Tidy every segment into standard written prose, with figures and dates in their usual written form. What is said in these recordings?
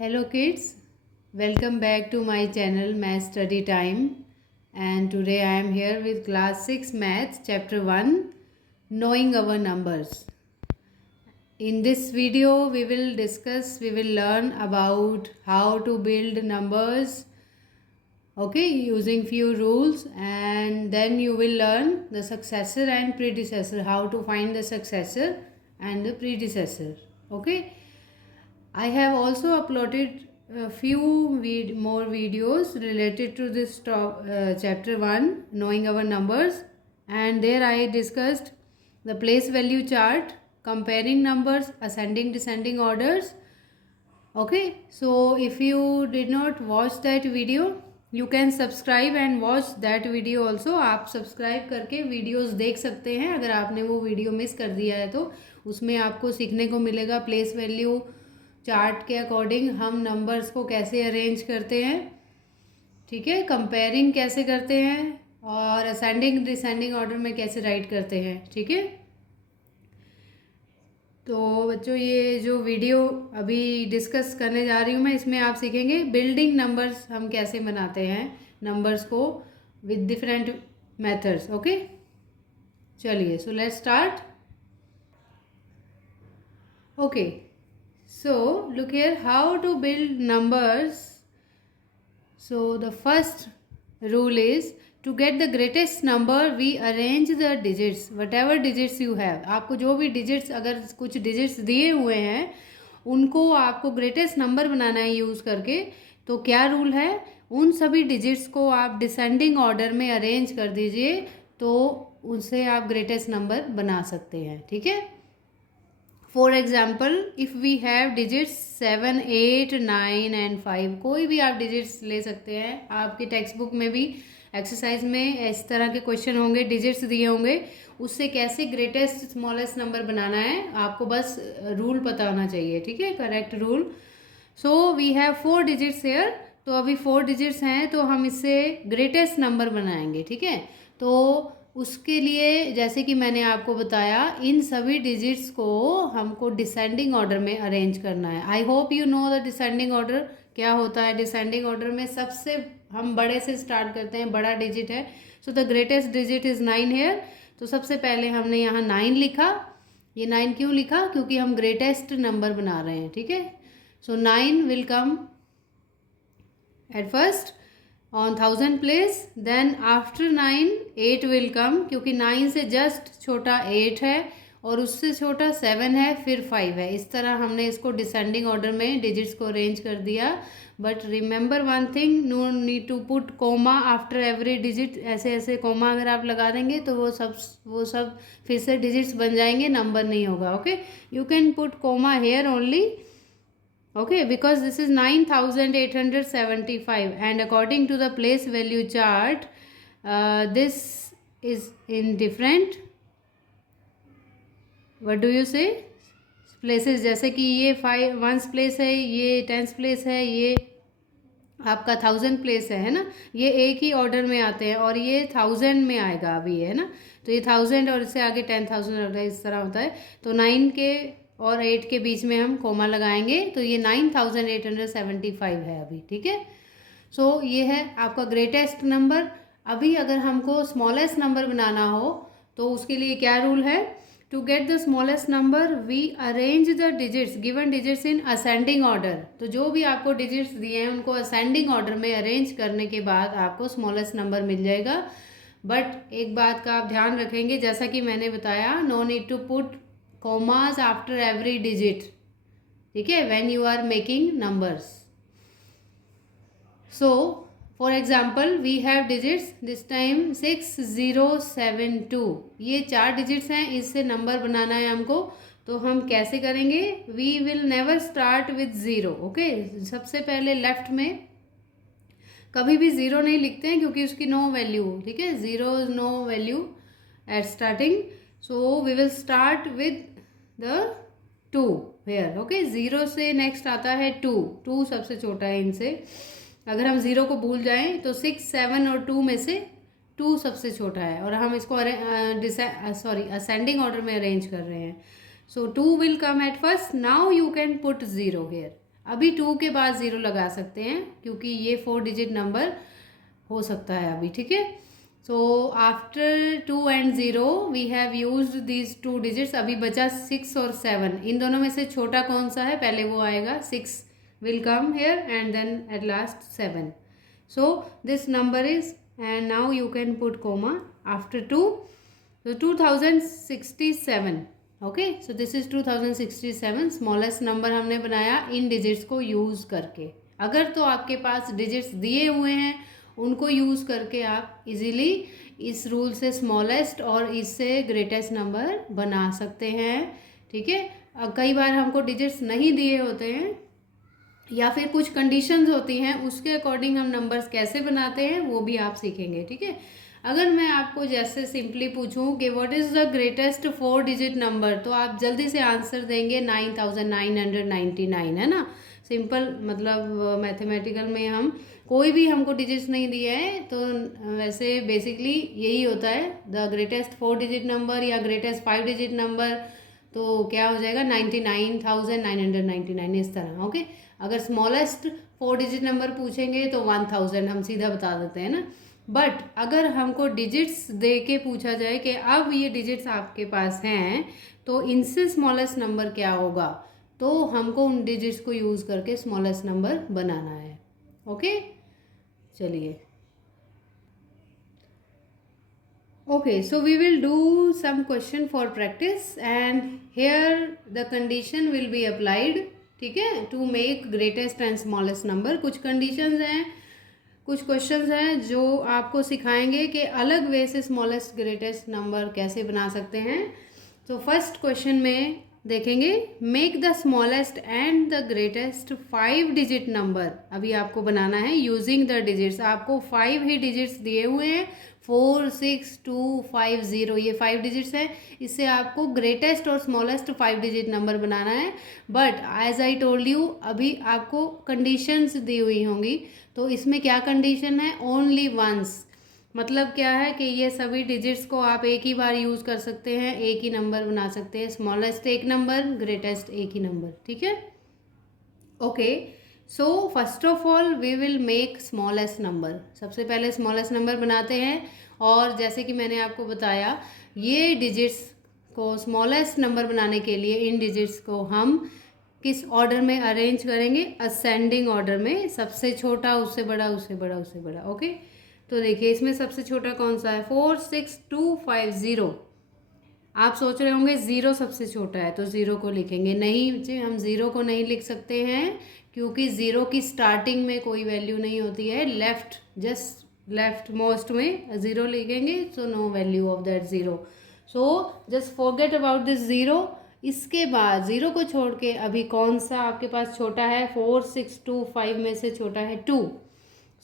Hello kids, welcome back to my channel Math Study Time, and today I am here with class 6 Maths chapter 1 Knowing Our Numbers. In this video we will learn about how to build numbers, okay, using few rules, and then you will learn the successor and predecessor, how to find the successor and the predecessor, okay. I have also uploaded a few more videos related to this chapter 1 knowing our numbers, and there I discussed the place value chart, comparing numbers, ascending descending orders. Okay, so if you did not watch that video, you can subscribe and watch that video also. आप subscribe करके videos देख सकते हैं अगर आपने वो video miss कर दिया है तो उसमें आपको सीखने को मिलेगा प्लेस वैल्यू चार्ट के अकॉर्डिंग हम नंबर्स को कैसे अरेंज करते हैं, ठीक है, कंपेयरिंग कैसे करते हैं और असेंडिंग डिसेंडिंग ऑर्डर में कैसे राइट करते हैं, ठीक है। तो बच्चों ये जो वीडियो अभी डिस्कस करने जा रही हूँ मैं, इसमें आप सीखेंगे बिल्डिंग नंबर्स हम कैसे बनाते हैं नंबर्स को विद डिफरेंट मेथड्स, ओके। चलिए, so let's start. Okay, so look here, how to build numbers. So the first rule is to get the greatest number we arrange the digits, whatever digits you have. आपको जो भी digits, अगर कुछ digits दिए हुए हैं उनको आपको greatest number बनाना है यूज़ करके, तो क्या रूल है, उन सभी digits को आप डिसेंडिंग ऑर्डर में अरेंज कर दीजिए तो उनसे आप greatest number बना सकते हैं, ठीक है। For example if we have digits 7, 8, 9 and 5, कोई भी आप डिजिट्स ले सकते हैं। आपकी टेक्स्ट बुक में भी एक्सरसाइज में इस तरह के क्वेश्चन होंगे, डिजिट्स दिए होंगे, उससे कैसे ग्रेटेस्ट स्मॉलेस्ट नंबर बनाना है आपको बस रूल पता होना चाहिए, ठीक है, correct rule. So we have 4 digits here, तो अभी 4 डिजिट्स हैं तो हम इससे ग्रेटेस्ट नंबर बनाएंगे, ठीक है। तो उसके लिए जैसे कि मैंने आपको बताया इन सभी डिजिट्स को हमको डिसेंडिंग ऑर्डर में अरेंज करना है। आई hope you know the descending order क्या होता है। डिसेंडिंग ऑर्डर में सबसे हम बड़े से स्टार्ट करते हैं, बड़ा डिजिट है, so the greatest digit is 9 here. तो सबसे पहले हमने यहाँ 9 लिखा। ये 9 क्यों लिखा, क्योंकि हम ग्रेटेस्ट नंबर बना रहे हैं, ठीक है। सो 9 will come at first on 1000 place, then after 9 8 will come, क्योंकि 9 से जस्ट छोटा 8 है और उससे छोटा 7 है, फिर 5 है। इस तरह हमने इसको डिसेंडिंग ऑर्डर में डिजिट्स को अरेंज कर दिया। But remember one thing, no need to put comma after every digit. ऐसे ऐसे कोमा अगर आप लगा देंगे तो वो सब फिर से डिजिट्स बन जाएंगे, नंबर नहीं होगा, okay. You can put comma here only, okay, because this is 9875 and according to the place value chart this is in different, what do you say, places। जैसे कि ये 1st प्लेस है, ये 10th place है, ये आपका 1000 place है ना, ये एक ही ऑर्डर में आते हैं और ये 1000 में आएगा अभी, है ना। तो ये 1000 और इससे आगे 10,000 होता है, इस तरह होता है। तो 9 के और 8 के बीच में हम कोमा लगाएंगे तो ये 9875 है अभी, ठीक है। सो ये है आपका ग्रेटेस्ट नंबर। अभी अगर हमको स्मॉलेस्ट नंबर बनाना हो तो उसके लिए क्या रूल है, to get the smallest number we arrange the digits, given digits in ascending order. तो जो भी आपको डिजिट्स दिए हैं उनको असेंडिंग ऑर्डर में अरेंज करने के बाद आपको स्मॉलेस्ट नंबर मिल जाएगा। बट एक बात का आप ध्यान रखेंगे, जैसा कि मैंने बताया, no need to put commas after every digit, ठीक है, when you are making numbers. So for example we have digits this time 6072, ये 4 डिजिट्स हैं, इससे नंबर बनाना है हमको। तो हम कैसे करेंगे, we will never start with 0, okay. सबसे पहले लेफ्ट में कभी भी 0 नहीं लिखते हैं क्योंकि उसकी नो वैल्यू, ठीक है, 0 is no value at starting. So we will start with the 2 here, okay. 0 से नेक्स्ट आता है 2 सबसे छोटा है इनसे। अगर हम 0 को भूल जाएं तो 6, 7 और 2 में से 2 सबसे छोटा है और हम इसको असेंडिंग ऑर्डर में अरेंज कर रहे हैं। So 2 will come at first, now you can put 0 here. अभी 2 के बाद 0 लगा सकते हैं क्योंकि ये 4 डिजिट नंबर हो सकता है अभी, ठीक है। So after 2 and 0 we have used these 2 digits. अभी बचा 6 और 7, इन दोनों में से छोटा कौन सा है, पहले वो आएगा। 6 will come here and then at last 7. So this number is, and now you can put comma after 2. So 2067. Okay, so this is 2067, smallest number हमने बनाया इन डिजिट्स को यूज़ करके। अगर तो आपके पास डिजिट्स दिए हुए हैं उनको यूज़ करके आप इजीली इस रूल से स्मॉलेस्ट और इससे ग्रेटेस्ट नंबर बना सकते हैं, ठीक है। कई बार हमको डिजिट्स नहीं दिए होते हैं या फिर कुछ कंडीशंस होती हैं, उसके अकॉर्डिंग हम नंबर्स कैसे बनाते हैं वो भी आप सीखेंगे, ठीक है। अगर मैं आपको जैसे सिंपली पूछूं कि what is the greatest 4 digit number, तो आप जल्दी से आंसर देंगे 9999, है ना। सिंपल, मतलब मैथमेटिकल में हम कोई भी हमको डिजिट्स नहीं दिया है तो वैसे बेसिकली यही होता है, द ग्रेटेस्ट 4 डिजिट नंबर या ग्रेटेस्ट 5 डिजिट नंबर, तो क्या हो जाएगा 99,999 इस तरह, ओके। अगर स्मॉलेस्ट 4 डिजिट नंबर पूछेंगे तो 1000 हम सीधा बता देते हैं ना। बट अगर हमको डिजिट्स दे के पूछा जाए कि अब ये डिजिट्स आपके पास हैं तो इनसे स्मॉलेस्ट नंबर क्या होगा, तो हमको उन डिजिट्स को यूज़ करके स्मॉलेस्ट नंबर बनाना है, ओके। चलिए, okay, so we will do some question for practice and here the condition will be applied, ठीक है, to make greatest and smallest number। कुछ conditions हैं, कुछ questions हैं जो आपको सिखाएंगे कि अलग वे से smallest greatest number कैसे बना सकते हैं। तो फर्स्ट क्वेश्चन में देखेंगे, make the smallest and the greatest 5 digit number. अभी आपको बनाना है यूजिंग द डिजिट्स, आपको 5 ही डिजिट्स दिए हुए हैं, 4 6 2 5 0, ये 5 डिजिट्स है। इससे आपको ग्रेटेस्ट और स्मॉलेस्ट 5 डिजिट नंबर बनाना है। But as I told you, अभी आपको कंडीशंस दी हुई होंगी, तो इसमें क्या कंडीशन है, ओनली वंस, मतलब क्या है कि ये सभी डिजिट्स को आप एक ही बार यूज़ कर सकते हैं, एक ही नंबर बना सकते हैं, स्मॉलेस्ट एक नंबर, ग्रेटेस्ट एक ही नंबर, ठीक है। Okay, so first of all we will make smallest number. सबसे पहले स्मॉलेस्ट नंबर बनाते हैं, और जैसे कि मैंने आपको बताया, ये डिजिट्स को स्मॉलेस्ट नंबर बनाने के लिए इन डिजिट्स को हम किस ऑर्डर में अरेंज करेंगे, असेंडिंग ऑर्डर में, सबसे छोटा उससे बड़ा, उससे बड़ा, उससे बड़ा, ओके। तो देखिए इसमें सबसे छोटा कौन सा है, 4 6 2 5 0। आप सोच रहे होंगे 0 सबसे छोटा है तो 0 को लिखेंगे, नहीं बच्चे, हम 0 को नहीं लिख सकते हैं क्योंकि 0 की स्टार्टिंग में कोई वैल्यू नहीं होती है, लेफ्ट, जस्ट लेफ्ट मोस्ट में 0 लिखेंगे, so no value of that 0। So just forget about this 0। इसके बाद 0 को छोड़ के अभी कौन सा आपके पास छोटा है, 4 6 2 5 में से छोटा है 2,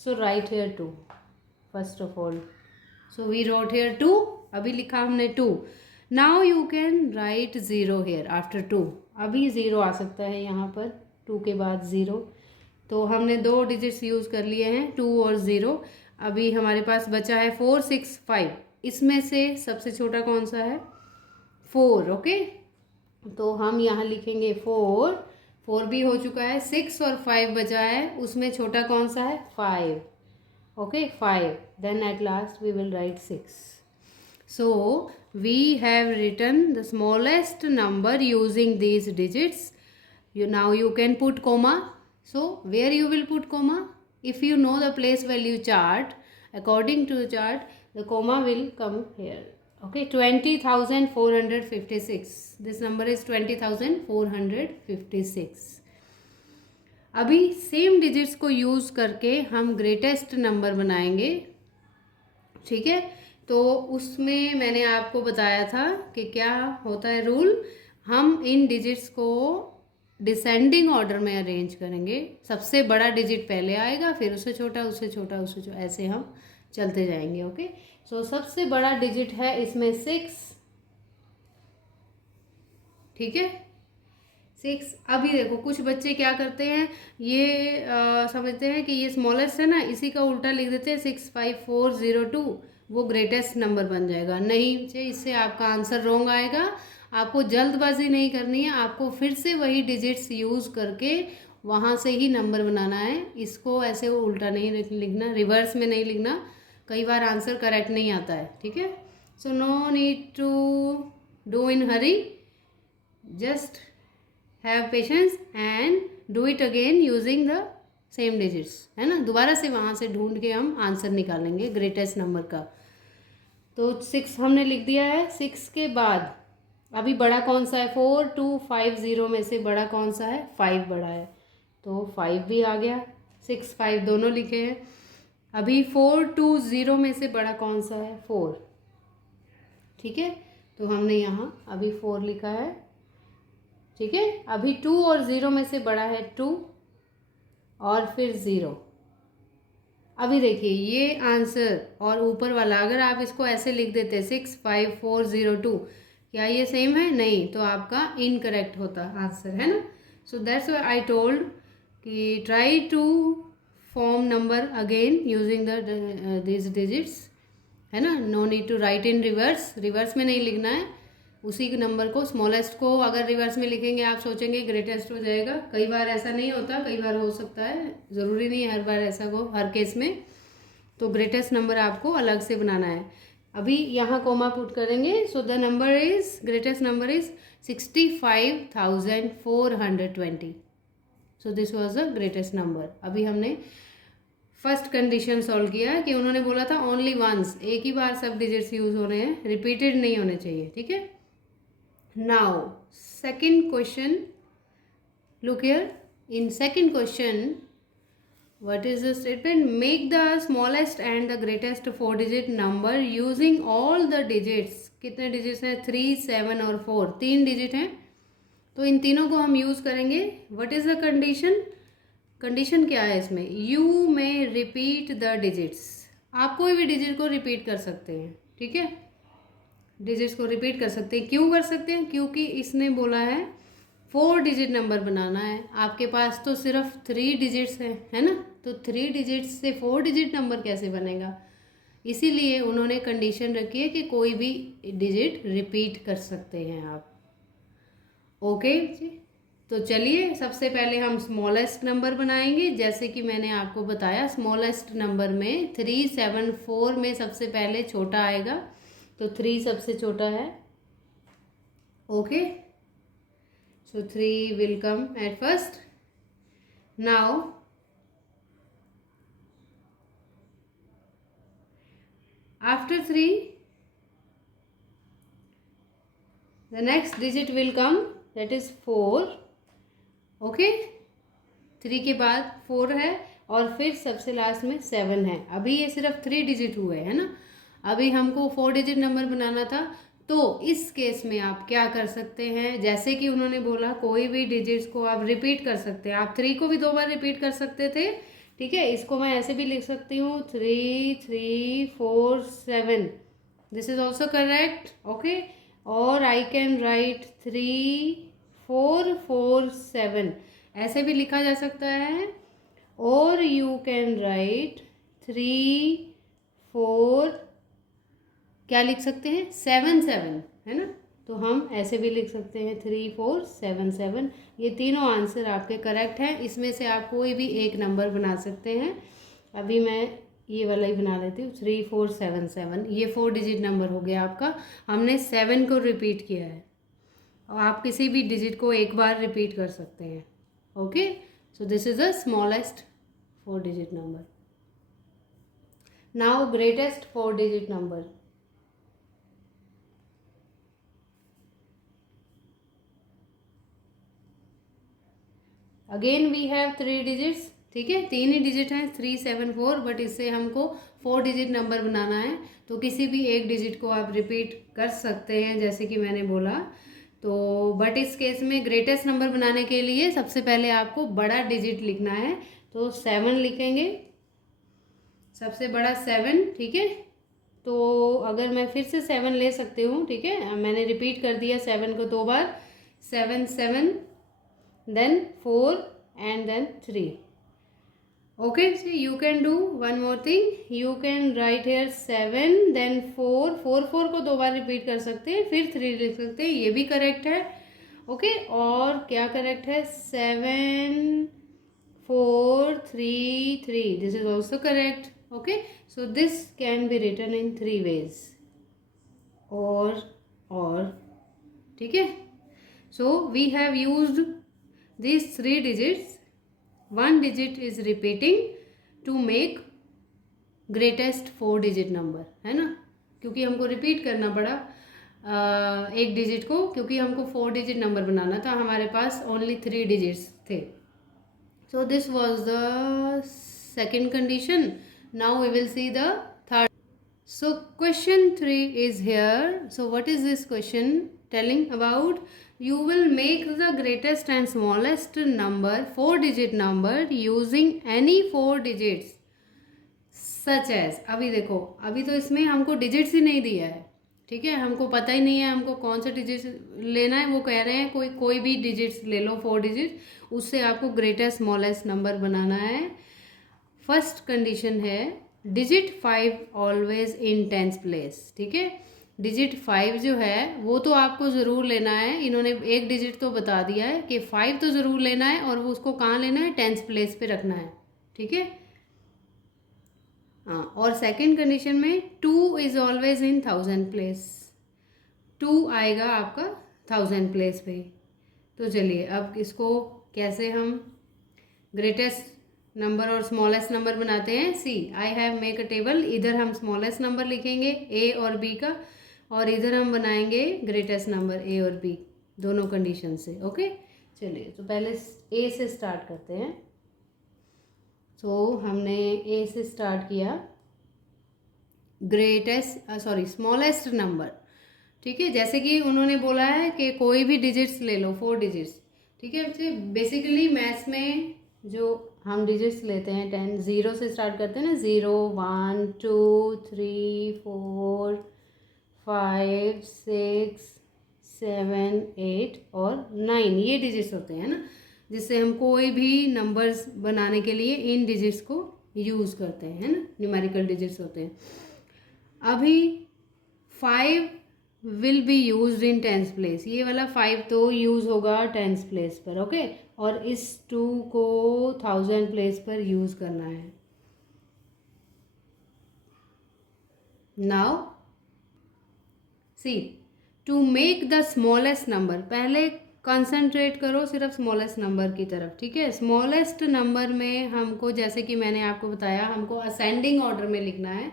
so write here 2 first of all. So we wrote here 2, अभी लिखा हमने 2। Now you can write 0 here after 2। अभी 0 आ सकता है यहाँ पर, 2 के बाद 0। तो हमने 2 डिजिट्स यूज़ कर लिए हैं, 2 और 0। अभी हमारे पास बचा है 4 6 5, इसमें से सबसे छोटा कौन सा है, 4, ओके। तो हम यहाँ लिखेंगे 4, 4 भी हो चुका है, 6 और 5 बचा है, उसमें छोटा कौन सा है, 5, okay, 5, then at last we will write 6. So we have written the smallest number using these digits. Now you can put comma. So where you will put comma, if you know the place value chart, according to the chart the comma will come here, okay. 20,456, this number is 20,456। अभी same digits को use करके हम greatest number बनाएंगे, ठीक है। तो उसमें मैंने आपको बताया था कि क्या होता है रूल, हम इन डिजिट्स को डिसेंडिंग ऑर्डर में अरेंज करेंगे, सबसे बड़ा डिजिट पहले आएगा, फिर उससे छोटा, उससे छोटा, उससे छोटा, ऐसे हम चलते जाएंगे, ओके। सो सबसे बड़ा डिजिट है इसमें 6, ठीक है, 6। अभी देखो कुछ बच्चे क्या करते हैं, ये समझते हैं कि ये स्मॉलेस्ट है ना, इसी का उल्टा लिख देते हैं 6 5 4 0 2, वो ग्रेटेस्ट नंबर बन जाएगा। नहीं बच्चे, इससे आपका आंसर रॉन्ग आएगा। आपको जल्दबाजी नहीं करनी है, आपको फिर से वही डिजिट्स यूज़ करके वहाँ से ही नंबर बनाना है, इसको ऐसे उल्टा नहीं लिखना, रिवर्स में नहीं लिखना, कई बार आंसर करेक्ट नहीं आता है, ठीक है। So no need to do in hurry, just have patience and do it again using the same digits, है ना। दोबारा से वहाँ से ढूंढ के हम आंसर निकालेंगे ग्रेटेस्ट नंबर का। तो 6 हमने लिख दिया है। 6 के बाद अभी बड़ा कौन सा है, 4250 में से बड़ा कौन सा है, 5 बड़ा है, तो 5 भी आ गया। 6 5 दोनों लिखे हैं। अभी 420 में से बड़ा कौन सा है, 4, ठीक है, तो हमने यहाँ अभी 4 लिखा है, ठीक है। अभी 2 और 0 में से बड़ा है 2 और फिर 0। अभी देखिए ये आंसर और ऊपर वाला अगर आप इसको ऐसे लिख देते 65402, क्या ये सेम है, नहीं, तो आपका इनकरेक्ट होता आंसर, है ना। So that's why I told कि try to form number again using the this digits, है ना। No need to write in reverse, reverse में नहीं लिखना है, उसी नंबर को स्मॉलेस्ट को अगर रिवर्स में लिखेंगे आप सोचेंगे ग्रेटेस्ट हो जाएगा, कई बार ऐसा नहीं होता, कई बार हो सकता है, ज़रूरी नहीं है हर बार ऐसा हो हर केस में। तो ग्रेटेस्ट नंबर आपको अलग से बनाना है। अभी यहाँ कोमा पुट करेंगे। So the number is, greatest number is 65,420। So this was the greatest number. अभी हमने फर्स्ट कंडीशन सॉल्व किया कि उन्होंने बोला था ओनली वंस, एक ही बार सब डिजिट्स यूज हो रहे हैं, रिपीटेड नहीं होने चाहिए, ठीक है। Now second question, look here, in second question what is the statement, make the smallest and the greatest 4 digit number using all the digits, कितने डिजिट्स हैं, 3 7 और 4, 3 डिजिट हैं, तो इन तीनों को हम यूज़ करेंगे। What is the condition, condition क्या है इसमें, यू में रिपीट द डिजिट्स, आप कोई भी डिजिट को रिपीट कर सकते हैं, ठीक है, डिजिट्स को रिपीट कर सकते हैं। क्यों कर सकते हैं, क्योंकि इसने बोला है 4 डिजिट नंबर बनाना है, आपके पास तो सिर्फ 3 डिजिट्स हैं, है ना, तो 3 डिजिट्स से 4 डिजिट नंबर कैसे बनेगा, इसीलिए उन्होंने कंडीशन रखी है कि कोई भी डिजिट रिपीट कर सकते हैं आप। ओके जी, तो चलिए सबसे पहले हम स्मॉलेस्ट नंबर बनाएंगे। जैसे कि मैंने आपको बताया स्मॉलेस्ट नंबर में 374 में सबसे पहले छोटा आएगा, तो 3 सबसे छोटा है, okay. So 3 will come at first. Now after 3 the next digit will come, that is 4, okay। 3 के बाद 4 है और फिर सबसे लास्ट में 7 है। अभी ये सिर्फ 3 डिजिट हुए है ना, अभी हमको 4 डिजिट नंबर बनाना था, तो इस केस में आप क्या कर सकते हैं, जैसे कि उन्होंने बोला कोई भी डिजिट्स को आप रिपीट कर सकते हैं, आप 3 को भी 2 बार रिपीट कर सकते थे, ठीक है। इसको मैं ऐसे भी लिख सकती हूँ 3 3 4 7, this is also correct, okay. और आई कैन राइट 3 4 4 7, ऐसे भी लिखा जा सकता है, और यू कैन राइट 3 4, क्या लिख सकते हैं 7 7, है ना, तो हम ऐसे भी लिख सकते हैं 3 4 7 7। ये तीनों आंसर आपके करेक्ट हैं, इसमें से आप कोई भी एक नंबर बना सकते हैं। अभी मैं ये वाला ही बना लेती हूँ 3 4 7 7, ये 4 डिजिट नंबर हो गया आपका। हमने 7 को रिपीट किया है, और आप किसी भी डिजिट को एक बार रिपीट कर सकते हैं, okay. So this is the smallest 4 digit number. Now greatest 4 digit number, again we have 3 digits, ठीक है, 3 ही डिजिट हैं 3 7 4, बट इससे हमको 4 डिजिट नंबर बनाना है, तो किसी भी एक डिजिट को आप रिपीट कर सकते हैं जैसे कि मैंने बोला। तो बट इस केस में ग्रेटेस्ट नंबर बनाने के लिए सबसे पहले आपको बड़ा डिजिट लिखना है, तो 7 लिखेंगे, सबसे बड़ा 7, ठीक है। तो अगर मैं फिर से 7 ले सकती हूँ, ठीक है, मैंने रिपीट कर दिया 7 को 2 बार, 7 7 then 4 and then 3, okay। So you can do one more thing, you can write here 7 then 4 4 4 को 2 बार रिपीट कर सकते हैं, फिर 3 लिख सकते हैं, ये भी करेक्ट है, ओके। और क्या करेक्ट है 7 433. This is also correct. Okay, so this can be written in 3 ways. Or ठीक है. So we have used these 3 digits. One digit is repeating to make greatest 4 digit number, है ना, क्योंकि हमको रिपीट करना पड़ा एक डिजिट को, क्योंकि हमको 4 डिजिट नंबर बनाना था, हमारे पास ओनली 3 डिजिट्स थे. So this was the second condition. Now we will see the third. So question 3 is here. So what is this question telling about? You will make the greatest and smallest number 4 digit number using any 4 digits such as. अभी देखो, अभी तो इसमें हमको digits ही नहीं दिया है, ठीक है, हमको पता ही नहीं है हमको कौन सा डिजिट लेना है. वो कह रहे हैं कोई भी डिजिट्स ले लो, 4 डिजिट, उससे आपको ग्रेटेस्ट स्मॉलेस्ट नंबर बनाना है. फर्स्ट कंडीशन है digit 5 always in tenth place. ठीक है, डिजिट 5 जो है वो तो आपको ज़रूर लेना है. इन्होंने एक डिजिट तो बता दिया है कि 5 तो ज़रूर लेना है, और वो उसको कहाँ लेना है, टेंथ प्लेस पे रखना है. ठीक है, हाँ. और सेकंड कंडीशन में 2 इज़ ऑलवेज इन 1000 प्लेस. 2 आएगा आपका 1000 प्लेस पे. तो चलिए अब इसको कैसे हम ग्रेटेस्ट नंबर और स्मॉलेस्ट नंबर बनाते हैं. See, I have make a table. इधर हम स्मॉलेस्ट नंबर लिखेंगे ए और बी का, और इधर हम बनाएंगे ग्रेटेस्ट नंबर ए और बी, दोनों कंडीशन से. ओके, चलिए तो पहले ए से स्टार्ट करते हैं. तो हमने ए से स्टार्ट किया, स्मॉलेस्ट नंबर. ठीक है, जैसे कि उन्होंने बोला है कि कोई भी डिजिट्स ले लो, 4 डिजिट्स. ठीक है बच्चे, बेसिकली मैथ्स में जो हम डिजिट्स लेते हैं 10, 0 से स्टार्ट करते हैं ना. 0, 1, 2, 3, 4, 5, 6, 7, 8 और 9, ये डिजिट्स होते हैं ना, जिससे हम कोई भी नंबर्स बनाने के लिए इन डिजिट्स को यूज़ करते हैं, है ना, न्यूमेरिकल डिजिट्स होते हैं. अभी 5 will be use in tenth place. ये वाला 5 तो यूज़ होगा टेंथ प्लेस पर. ओके, और इस 2 को 1000 प्लेस पर यूज़ करना है. Now see, to make the smallest number, पहले कंसंट्रेट करो सिर्फ स्मॉलेस्ट नंबर की तरफ. ठीक है, स्मॉलेस्ट नंबर में हमको, जैसे कि मैंने आपको बताया, हमको असेंडिंग ऑर्डर में लिखना है.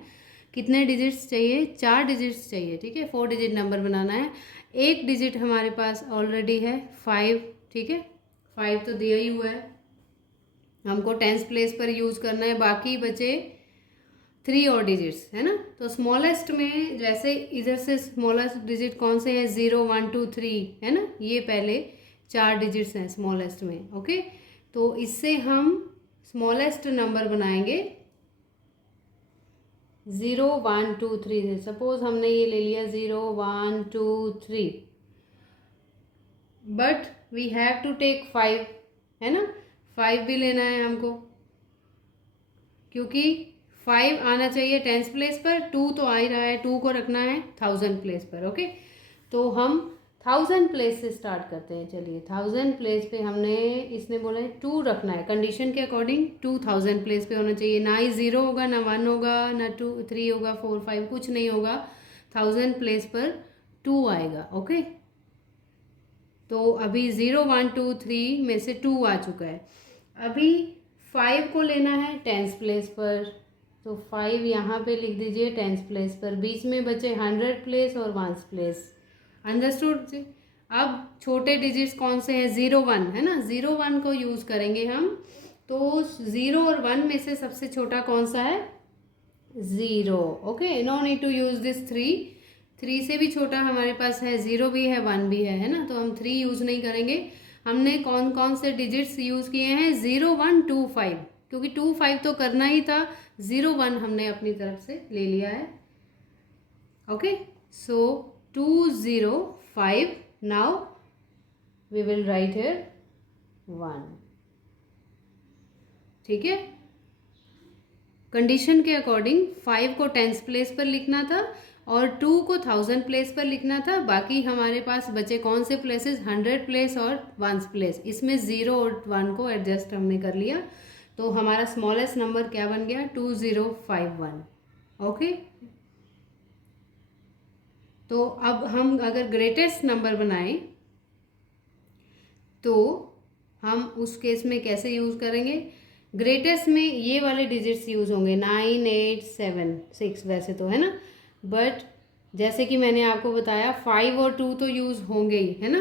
कितने डिजिट्स चाहिए, 4 डिजिट्स चाहिए. ठीक है, 4 डिजिट नंबर बनाना है. एक डिजिट हमारे पास ऑलरेडी है 5. ठीक है, 5 तो दिया ही हुआ है, हमको टेंथ प्लेस पर यूज़ करना है. बाकी बचे 3 और डिजिट्स, है ना. तो स्मॉलेस्ट में जैसे इधर से स्मॉलेस्ट डिजिट कौन से हैं, 0, 1, 2, 3, है ना, ये पहले 4 डिजिट्स हैं स्मॉलेस्ट में. ओके, तो इससे हम स्मॉलेस्ट नंबर बनाएंगे 0, 1, 2, 3 से. सपोज हमने ये ले लिया 0, 1, 2, 3, but we have to take 5, है ना. 5 भी लेना है हमको, क्योंकि 5 आना चाहिए टेंथ प्लेस पर. 2 तो आ ही रहा है, 2 को रखना है 1000 प्लेस पर. ओके, तो हम 1000 प्लेस से स्टार्ट करते हैं. चलिए, 1000 प्लेस पे हमने, इसने बोला है 2 रखना है. कंडीशन के अकॉर्डिंग 2000 प्लेस पे होना चाहिए. ना ही 0 होगा, ना 1 होगा, ना 2, 3 होगा, 4, 5 कुछ नहीं होगा. 1000 प्लेस पर 2 आएगा. ओके, तो अभी 0, 1, 2, 3 में से 2 आ चुका है. अभी 5 को लेना है टेंथ प्लेस पर, तो 5 यहाँ पे लिख दीजिए टेंथ प्लेस पर. बीच में बचे 100 प्लेस और 1 प्लेस. अंडरस्टूड जी. अब छोटे डिजिट्स कौन से हैं, 0, 1, है ना. 0, 1 को यूज़ करेंगे हम. तो 0 और 1 में से सबसे छोटा कौन सा है, 0. Okay, no need to use this 3. 3 से भी छोटा हमारे पास है, 0 भी है, 1 भी है ना. तो हम 3 यूज़ नहीं करेंगे. हमने कौन कौन से डिजिट्स यूज़ किए हैं, 0, 1, 2, 5, क्योंकि 2, 5 तो करना ही था. 0, 1 हमने अपनी तरफ से ले लिया है. Okay, so 2, 0, 5. Now we will write here 1. ठीक है, कंडीशन के अकॉर्डिंग 5 को टेंथ प्लेस पर लिखना था और 2 को 1000 प्लेस पर लिखना था. बाकी हमारे पास बचे कौन से प्लेसेस, 100 प्लेस और 1 प्लेस. इसमें 0 और 1 को एडजस्ट हमने कर लिया. तो हमारा स्मॉलेस्ट नंबर क्या बन गया 2051। ओके, तो अब हम अगर ग्रेटेस्ट नंबर बनाएं तो हम उस केस में कैसे यूज़ करेंगे? ग्रेटेस्ट में ये वाले डिजिट्स यूज़ होंगे 9, 8, 7, 6 वैसे तो, है ना। बट जैसे कि मैंने आपको बताया 5 और 2 तो यूज़ होंगे ही, है ना।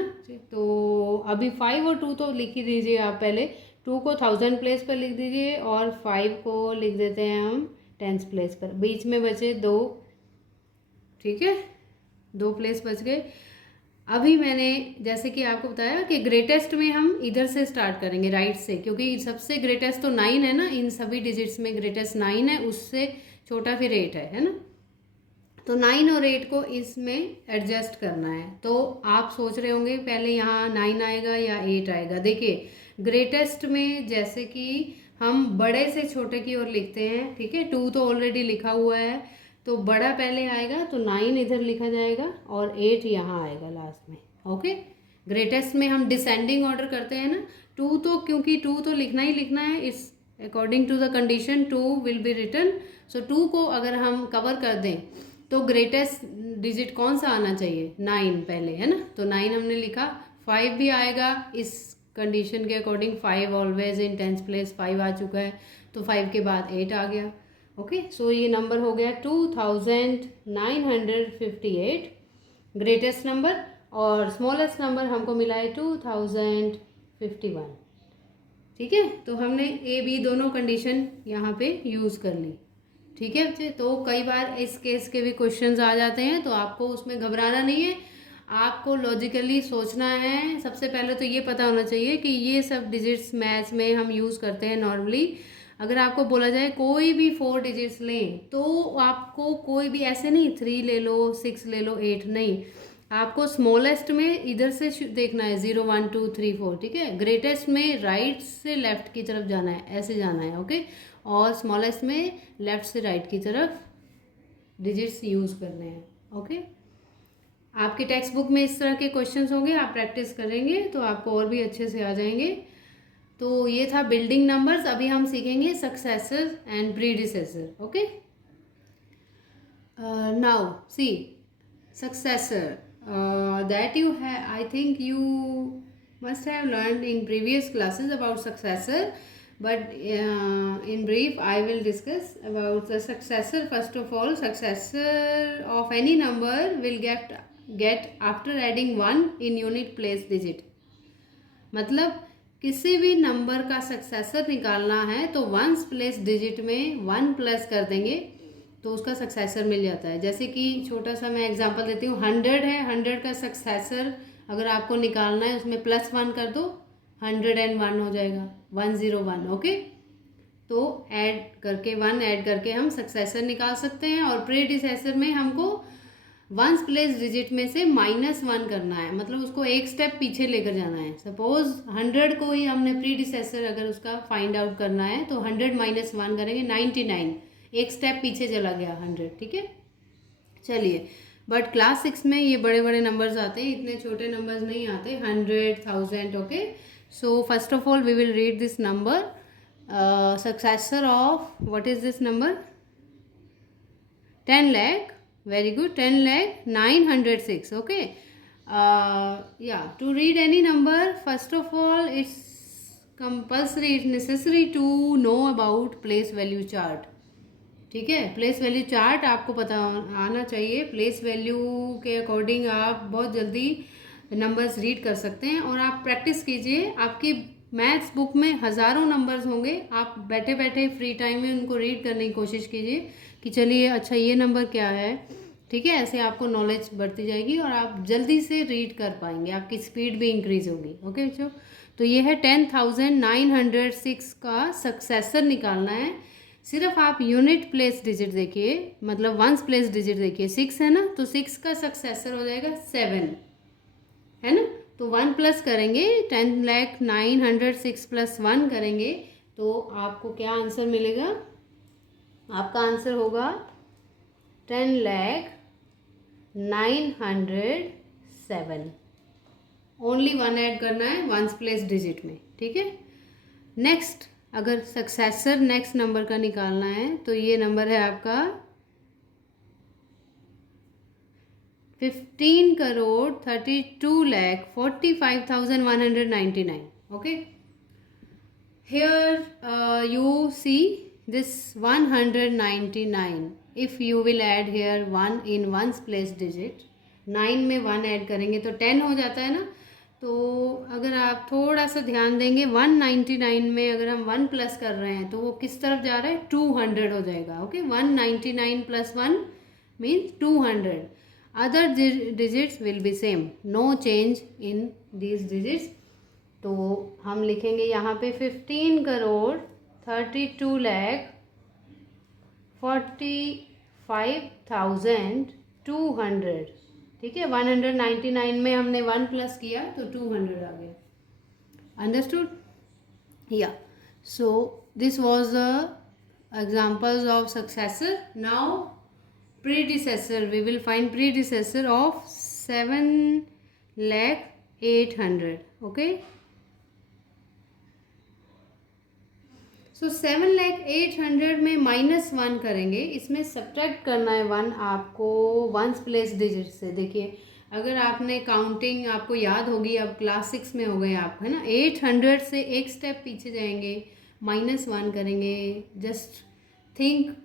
तो अभी 5 और 2 तो लिख ही दीजिए आप। पहले 2 को 1000 प्लेस पर लिख दीजिए और 5 को लिख देते हैं हम 10th प्लेस पर। बीच में बचे 2, ठीक है, 2 प्लेस बच गए। अभी मैंने जैसे कि आपको बताया कि ग्रेटेस्ट में हम इधर से स्टार्ट करेंगे, राइट से, क्योंकि सबसे ग्रेटेस्ट तो 9 है ना, इन सभी डिजिट्स में ग्रेटेस्ट 9 है, उससे छोटा फिर 8 है ना। तो 9 और 8 को इसमें एडजस्ट करना है। तो आप सोच रहे होंगे पहले यहाँ 9 आएगा या 8 आएगा। देखिए ग्रेटेस्ट में जैसे कि हम बड़े से छोटे की ओर लिखते हैं, ठीक है। 2 तो ऑलरेडी लिखा हुआ है, तो बड़ा पहले आएगा तो 9 इधर लिखा जाएगा और 8 यहाँ आएगा लास्ट में। ओके, ग्रेटेस्ट में हम डिसेंडिंग ऑर्डर करते हैं ना। 2 तो क्योंकि 2 तो लिखना ही लिखना है, इस according to the condition 2 will be written. So 2 को अगर हम कवर कर दें तो ग्रेटेस्ट डिजिट कौन सा आना चाहिए? 9 पहले, है ना। तो 9 हमने लिखा। 5 भी आएगा इस कंडीशन के according. 5 always in 10th place, 5 आ चुका है, तो 5 के बाद 8 आ गया। ओके, सो ये नंबर हो गया 2958 ग्रेटेस्ट नंबर, और स्मॉलेस्ट नंबर हमको मिला है 2051। ठीक है, तो हमने ए बी दोनों कंडीशन यहाँ पे यूज़ कर ली। ठीक है बच्चे, तो कई बार इस केस के भी क्वेश्चंस आ जाते हैं, तो आपको उसमें घबराना नहीं है। आपको लॉजिकली सोचना है। सबसे पहले तो ये पता होना चाहिए कि ये सब डिजिट्स मैथ्स में हम यूज़ करते हैं नॉर्मली। अगर आपको बोला जाए कोई भी 4 डिजिट्स लें, तो आपको कोई भी ऐसे नहीं 3 ले लो, 6 ले लो, 8 नहीं, आपको स्मॉलेस्ट में इधर से देखना है 0, 1, 2, 3, 4। ठीक है, ग्रेटेस्ट में राइट से लेफ्ट की तरफ जाना है, ऐसे जाना है। ओके, और स्मॉलेस्ट में लेफ्ट से राइट की तरफ डिजिट्स यूज़ करने हैं। ओके, आपकी टेक्स्ट बुक में इस तरह के क्वेश्चंस होंगे, आप प्रैक्टिस करेंगे तो आपको और भी अच्छे से आ जाएंगे। तो ये था बिल्डिंग नंबर्स। अभी हम सीखेंगे successor and predecessor. Okay, now see successor that you have, I think you must have learned in previous classes about successor, but in brief I will discuss about the successor. First of all, successor of any number will get after adding 1 in unit place digit. मतलब किसी भी number का successor निकालना है तो ones place digit में 1 plus कर देंगे तो उसका सक्सेसर मिल जाता है। जैसे कि छोटा सा मैं एग्जांपल देती हूँ, 100 है, 100 का सक्सेसर अगर आपको निकालना है उसमें +1 कर दो, 101 हो जाएगा, 101। ओके, तो ऐड करके 1 ऐड करके हम सक्सेसर निकाल सकते हैं। और प्रीडिसेसर में हमको वंस प्लेस डिजिट में से -1 करना है, मतलब उसको एक स्टेप पीछे लेकर जाना है। सपोज 100 को ही हमने प्रीडिसेसर अगर उसका फाइंड आउट करना है तो 100 - 1 करेंगे 99, एक स्टेप पीछे चला गया 100। ठीक है, चलिए, बट क्लास 6 में ये बड़े बड़े नंबर्स आते हैं, इतने छोटे नंबर्स नहीं आते, 100, 1000। Okay, so first of all we will read this number, successor of what is this number? 10 lakh. Very good, 10,09,600. Okay, yeah, to read any number, first of all it's compulsory, it's necessary to know about place value chart. ठीक है, place value chart आपको पता आना चाहिए। Place value के according आप बहुत जल्दी नंबर्स रीड कर सकते हैं। और आप प्रैक्टिस कीजिए, आपकी मैथ्स बुक में हज़ारों नंबर्स होंगे, आप बैठे बैठे फ्री टाइम में उनको रीड करने की कोशिश कीजिए कि चलिए अच्छा ये नंबर क्या है। ठीक है, ऐसे आपको नॉलेज बढ़ती जाएगी और आप जल्दी से रीड कर पाएंगे, आपकी स्पीड भी इंक्रीज होगी। ओके बच्चों, तो ये है 10,906 का सक्सेसर निकालना है। सिर्फ आप यूनिट प्लेस डिजिट देखिए, मतलब वंस प्लेस डिजिट देखिए, 6 है ना, तो 6 का सक्सेसर हो जाएगा 7, है ना। तो 1 प्लस करेंगे, 10,906 + 1 करेंगे तो आपको क्या आंसर मिलेगा? आपका आंसर होगा 10,907। ओनली 1 ऐड करना है वंस प्लेस डिजिट में। ठीक है, नेक्स्ट अगर सक्सेसर नेक्स्ट नंबर का निकालना है तो ये नंबर है आपका 15,32,45,199. Okay, here you see this 199. if you will add here 1 in ones place digit, 9 में 1 ऐड करेंगे तो 10 हो जाता है ना. तो अगर आप थोड़ा सा ध्यान देंगे 199 में अगर हम 1 प्लस कर रहे हैं तो वो किस तरफ जा रहा है, 200 हो जाएगा. Okay, 199 plus 1 means 200. Other digits will be same, no change in these digits. तो हम लिखेंगे यहाँ पे 15,32,45,200. ठीक है, 199 में हमने 1 प्लस किया तो 200 आ गया. अंडरस्टूड? या. So this was the examples of successor. Now predecessor, we will find predecessor of 7,08,000. okay, so 7,08,000 में -1 करेंगे. इसमें सब्ट्रैक्ट करना है 1 आपको वंस प्लेस डिजिट से. देखिए, अगर आपने काउंटिंग आपको याद होगी, अब क्लास 6 में हो गए आप, है ना. 800 से एक स्टेप पीछे जाएंगे, -1 करेंगे. Just think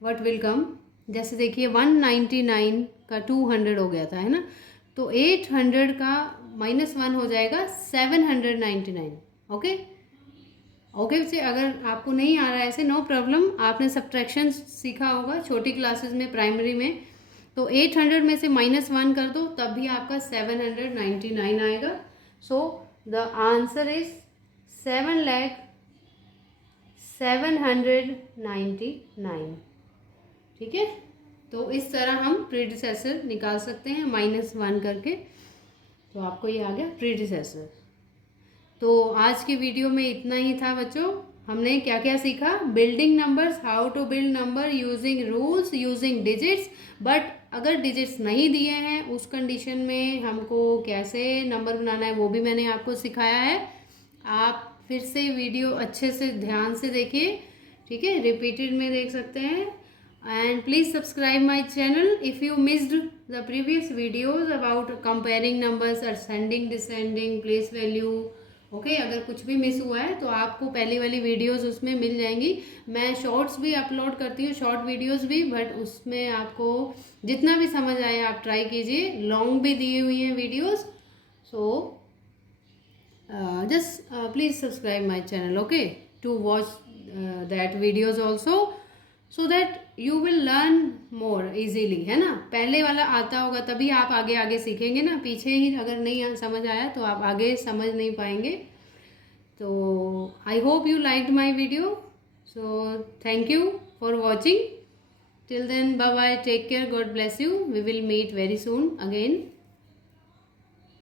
what will come. जैसे देखिए 199 का 200 हो गया था, है ना. तो 800 का -1 हो जाएगा 799. ओके ओके बच्चे, अगर आपको नहीं आ रहा है ऐसे, नो प्रॉब्लम. आपने सब्ट्रैक्शन सीखा होगा छोटी क्लासेस में, प्राइमरी में. तो 800 में से -1 कर दो तब भी आपका 799 आएगा. So the answer is 7,799. ठीक है, तो इस तरह हम प्रीडिसेसर निकाल सकते हैं -1 करके. तो आपको ये आ गया प्रीडिसेसर. तो आज की वीडियो में इतना ही था बच्चों. हमने क्या क्या सीखा? Building numbers, how to build number using rules, using digits. बट अगर डिजिट्स नहीं दिए हैं उस कंडीशन में हमको कैसे नंबर बनाना है वो भी मैंने आपको सिखाया है. आप फिर से वीडियो अच्छे से ध्यान से देखिए. ठीक है, रिपीटेड में देख सकते हैं. And please subscribe my channel if you missed the previous videos about comparing numbers, ascending, descending, place value. Okay, अगर कुछ भी मिस हुआ है तो आपको पहली वाली वीडियोस उसमें मिल जाएंगी. मैं शॉर्ट्स भी अपलोड करती हूँ, शॉर्ट वीडियोस भी, बट उसमें आपको जितना भी समझ आए आप ट्राई कीजिए. लॉन्ग भी दी हुई हैं videos. So just please subscribe my channel, okay, to watch that videos also, so that you will learn more easily. है ना, पहले वाला आता होगा तभी आप आगे आगे सीखेंगे ना. पीछे ही अगर नहीं समझ आया तो आप आगे समझ नहीं पाएंगे. तो I hope you liked my video. So thank you for watching. Till then, bye bye, take care, God bless you. We will meet very soon again.